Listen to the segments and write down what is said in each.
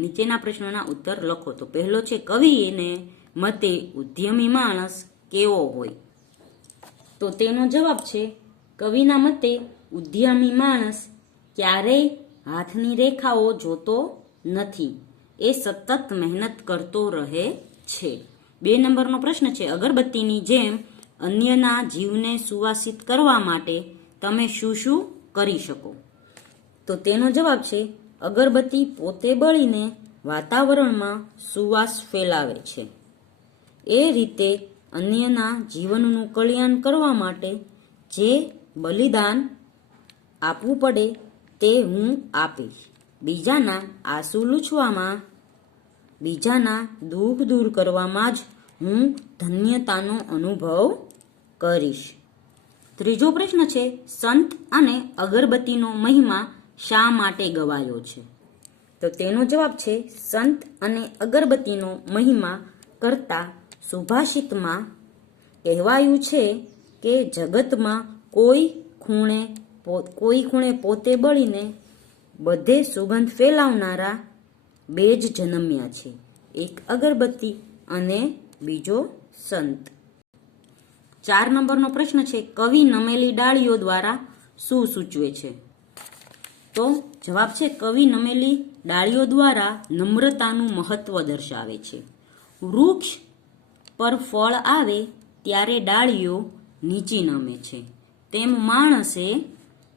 નીચેના પ્રશ્નોના ઉત્તર લખો. તો પહેલો છે કવિને મતે ઉદ્યમી માણસ કેવો હોય? તો તેનો જવાબ છે કવિના મતે ઉદ્યમી માણસ ક્યારેય હાથની રેખાઓ જોતો નથી, એ સતત મહેનત કરતો રહે છે. 2 નંબરનો પ્રશ્ન છે અગરબત્તીની જેમ અન્યના જીવને સુવાસિત કરવા માટે તમે શું શું કરી શકો? તો તેનો જવાબ છે અગરબત્તી પોતે બળીને વાતાવરણમાં સુવાસ ફેલાવે છે. એ રીતે અન્યના જીવનનું કલ્યાણ કરવા માટે જે બલિદાન આપવું પડે તે હું આપીશ. બીજાના આંસુ લૂછવામાં, બીજાના દુઃખ દૂર કરવામાં જ હું ધન્યતાનો અનુભવ કરીશ. 3જો પ્રશ્ન છે સંત અને અગરબત્તીનો મહિમા શા માટે ગવાયો છે? તો તેનો જવાબ છે સંત અને અગરબત્તીનો મહિમા કરતા સુભાષિતમાં કહેવાયું છે કે જગતમાં કોઈ ખૂણે પોતે બળીને બધે સુગંધ ફેલાવનારા 2 જ જન્મ્યા છે, એક અગરબત્તી અને બીજો સંત. 4 નંબરનો પ્રશ્ન છે કવિ નમેલી ડાળીઓ દ્વારા શું સૂચવે છે? તો જવાબ છે કવિ નમેલી ડાળીઓ દ્વારા નમ્રતાનું મહત્વ દર્શાવે છે. વૃક્ષ પર ફળ આવે ત્યારે ડાળીઓ નીચી નમે છે, તેમ માણસે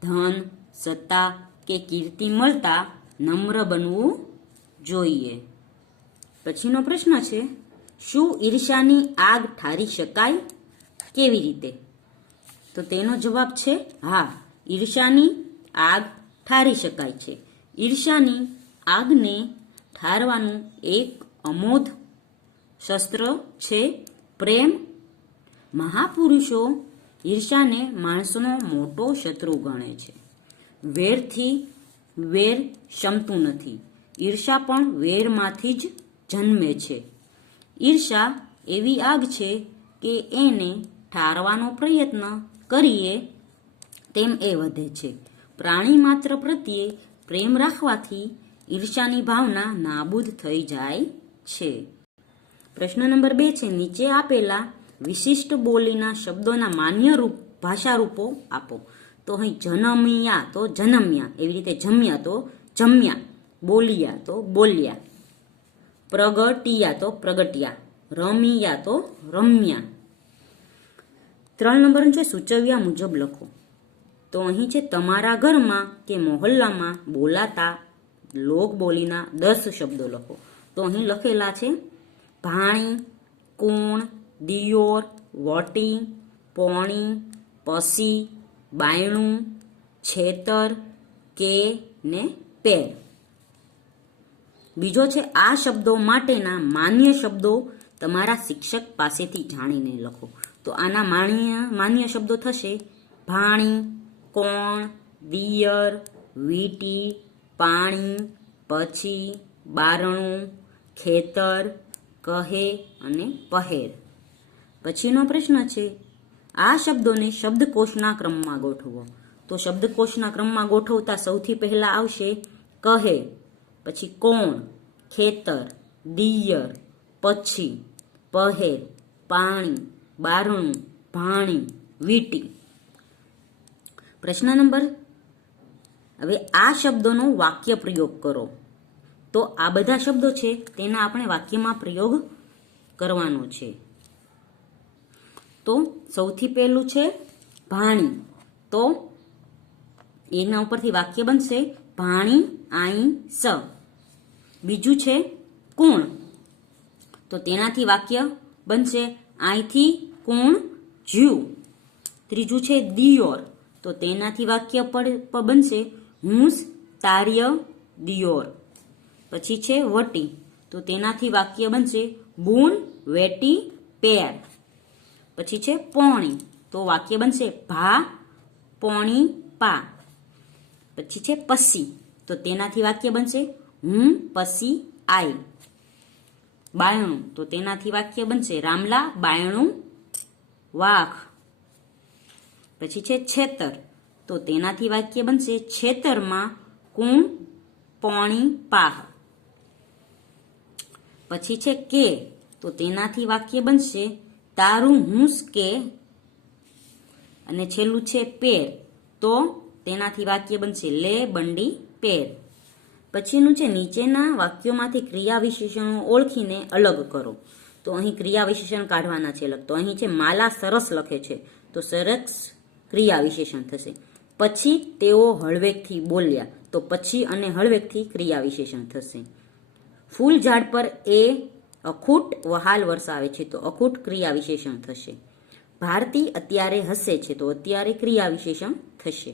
ધન, સત્તા કે કીર્તિ મળતા નમ્ર બનવું જોઈએ. પછીનો પ્રશ્ન છે શું ઈર્ષ્યાની આગ ઠારી શકાય? કેવી રીતે? તો તેનો જવાબ છે હા, ઈર્ષ્યાની આગ ઠારી શકાય છે. ઈર્ષ્યાની આગને ઠારવાનું એક અમોઘ શસ્ત્ર છે પ્રેમ. મહાપુરુષો ઈર્ષ્યાને માણસનો મોટો શત્રુ ગણે છે. વેરથી વેર શમતું નથી, ઈર્ષ્યા પણ વેરમાંથી જ જન્મે છે. ઈર્ષ્યા એવી આગ છે કે એને ઠારવાનો પ્રયત્ન કરીએ તેમ એ વધે છે. પ્રાણી માત્ર પ્રત્યે પ્રેમ રાખવાથી ઈર્ષ્યાની ભાવના નાબૂદ થઈ જાય છે. પ્રશ્ન નંબર 2 છે નીચે આપેલા વિશિષ્ટ બોલીના શબ્દોના માન્ય ભાષા રૂપો આપો. તો અહીં જનમ્યા તો જનમ્યા, એવી રીતે જમ્યા તો જમ્યા, બોલિયા તો બોલ્યા, પ્રગટિયા તો પ્રગટ્યા, રમિયા તો રમ્યા. 3 નંબર છે સૂચવ્યા મુજબ લખો. તો અહીં છે તમારા ઘરમાં કે મોહલ્લામાં બોલાતા લોકબોલીના 10 શબ્દો લખો. તો અહીં લખેલા છે ભાણી, કુણ, દિયોર, વટી, પોણી, પસી, બાયણું, છેતર, કે ને પેર. બીજો છે આ શબ્દો માટેના માન્ય શબ્દો તમારા શિક્ષક પાસેથી જાણીને લખો. તો આના માન્ય શબ્દો થશે ભાણી, કોણ, દિયર, વીટી, પાણી, પછી, બારણું, ખેતર, કહે અને પહેર. પછીનો પ્રશ્ન છે આ શબ્દોને શબ્દકોશના ક્રમમાં ગોઠવો. તો શબ્દકોશના ક્રમમાં ગોઠવતા સૌથી પહેલા આવશે કહે, પછી કોણ, ખેતર, દિયર, પછી, પહેર, પાણી, બારણું, ભાણી, વીટી. પ્રશ્ન નંબર હવે આ શબ્દોનો વાક્ય પ્રયોગ કરો. તો આ બધા શબ્દો છે તેના આપણે વાક્યમાં પ્રયોગ કરવાનો છે. તો સૌથી પહેલું છે ભાણી, તો એના ઉપરથી વાક્ય બનશે ભાણી આઈ સ. બીજું છે કુણ, તો તેનાથી વાક્ય બનશે આઈથી કુણ જ્યુ. ત્રીજું છે દિયોર, તો તેનાથી વાક્ય બનશે હુંસ તાર્ય દિયોર. પછી છે વટી, તો તેનાથી વાક્ય બનશે બૂન વેટી પેર. પછી છે પોણી, તો વાક્ય બનશે ભા પોણી પા. પછી છે પસી, તો તેનાથી વાક્ય બનશે હું પસી આઈ. બાયણું, તો તેનાથી વાક્ય બનશે રામલા બાયણું વાઘ. પછી છે છેતર, તો તેનાથી વાક્ય બનશે છેતરમાં કુણ પોણી પાહ. પછી છે કે, તો તેનાથી વાક્ય બનશે તારું હુંસ કે, અને છેલ્લું છે પેર, તો તેનાથી વાક્ય બનશે લે બંડી પેર. પછીનું છે નીચેના વાક્યોમાંથી ક્રિયા વિશેષણો ઓળખીને અલગ કરો. તો અહીં ક્રિયા વિશેષણ કાઢવાના છે અલગ. તો અહીં છે માલા સરસ લખે છે, તો સરસ ક્રિયા વિશેષણ થશે. પછી તેઓ હળવેકથી બોલ્યા, તો પછી અને હળવેકથી ક્રિયા વિશેષણ થશે. ફૂલ ઝાડ પર એ અખૂટ વહાલ વરસાવે છે, તો અખૂટ ક્રિયા વિશેષણ થશે. ભારતી અત્યારે હસે છે, તો અત્યારે ક્રિયા વિશેષણ થશે.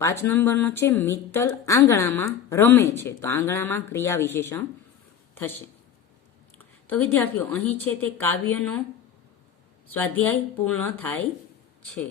5 નંબરનો છે મિત્તલ આંગણામાં રમે છે, તો આંગણામાં ક્રિયા વિશેષણ થશે. તો વિદ્યાર્થીઓ અહીં છે તે કાવ્યનો સ્વાધ્યાય પૂર્ણ થાય છે.